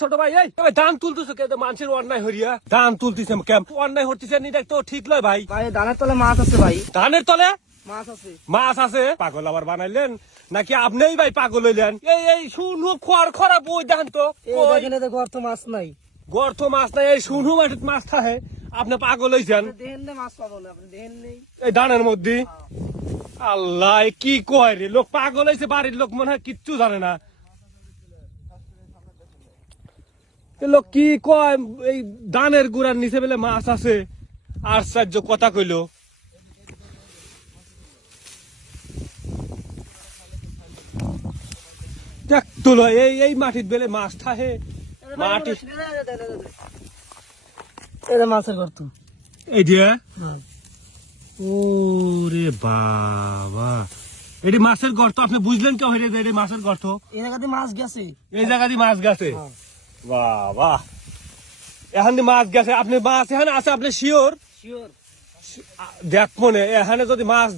ছোট ভাই এই তবে ধান তুলতেছো কে মানুষের অন্যায় হরিয়া ধান তুলতেছে কেম অন্যায় হতেছে এটা তো ঠিক নয় ভাই। ভাই ধানের তলে মাছ আছে ভাই। ধানের তলে মাছ আছে। মাছ আছে? পাগল আবার বানাইলেন নাকি আপনিই ভাই পাগল হইলেন? এই শুনু খড় খরা বই ধান তো এখানে তো গর্ত মাছ নাই। গর্ত মাছ নাই এই শুনু মাটির মাছ থাকে আপনি পাগল হইছেন। দেখেন না মাছ পাবো না আপনি দেখেন নেই এই ধানের মধ্যে আল্লাহ কি কয় রে লোক পাগল হয়েছে বাড়ির লোক মনে হয় কিচ্ছু জানে না। লোক কি কয় এই ধানের গুড়ার নিচে বেলে মাছ আছে আশ্চর্য কথা কইল। দেখ তুলো এই মাটির বেলে মাছ থাকে মাটি এটা মাছের গর্ত এই যে ওরে বাবা এটি মাছের গর্ত আপনি বুঝলেন কেউ হয়ে যায় মাছের গর্ত? এই জায়গাতে মাছ গেছে। এই জায়গা দিয়ে মাছ গেছে? বাবা এখন মাছ গেছে আপনি মাছ এখানে আছে আপনি শিওর? শিওর দেখ মনে এখানে যদি মাছ